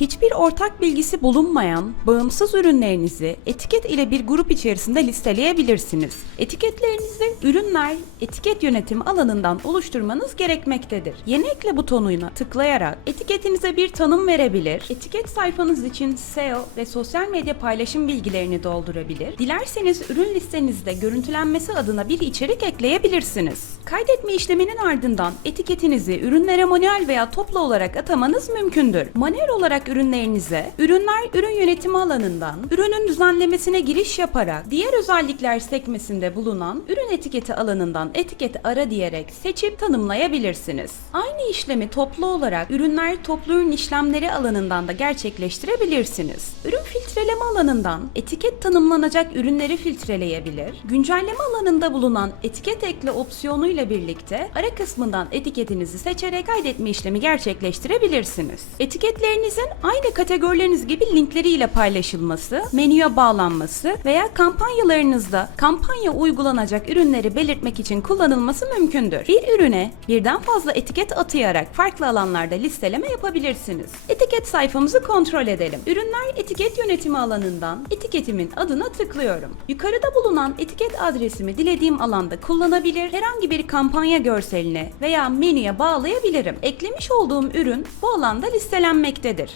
Hiçbir ortak bilgisi bulunmayan bağımsız ürünlerinizi etiket ile bir grup içerisinde listeleyebilirsiniz. Etiketlerinizi ürünler etiket yönetimi alanından oluşturmanız gerekmektedir. Yeni ekle butonuna tıklayarak etiketinize bir tanım verebilir, etiket sayfanız için SEO ve sosyal medya paylaşım bilgilerini doldurabilir. Dilerseniz ürün listenizde görüntülenmesi adına bir içerik ekleyebilirsiniz. Kaydetme işleminin ardından etiketinizi ürünlere manuel veya toplu olarak atamanız mümkündür. Manuel olarak ürünlerinize, ürünler ürün yönetimi alanından ürünün düzenlemesine giriş yaparak diğer özellikler sekmesinde bulunan ürün etiketi alanından etiket ara diyerek seçip tanımlayabilirsiniz. Aynı işlemi toplu olarak ürünler toplu ürün işlemleri alanından da gerçekleştirebilirsiniz. Ürün filtreleme alanından etiket tanımlanacak ürünleri filtreleyebilir. Güncelleme alanında bulunan etiket ekle opsiyonu ile birlikte ara kısmından etiketinizi seçerek kaydetme işlemi gerçekleştirebilirsiniz. Etiketlerinizin aynı kategorileriniz gibi linkleriyle paylaşılması, menüye bağlanması veya kampanyalarınızda kampanya uygulanacak ürünleri belirtmek için kullanılması mümkündür. Bir ürüne birden fazla etiket atayarak farklı alanlarda listeleme yapabilirsiniz. Etiket sayfamızı kontrol edelim. Ürünler etiket yönetimi alanından etiketimin adına tıklıyorum. Yukarıda bulunan etiket adresimi dilediğim alanda kullanabilir, herhangi bir kampanya görseline veya menüye bağlayabilirim. Eklemiş olduğum ürün bu alanda listelenmektedir.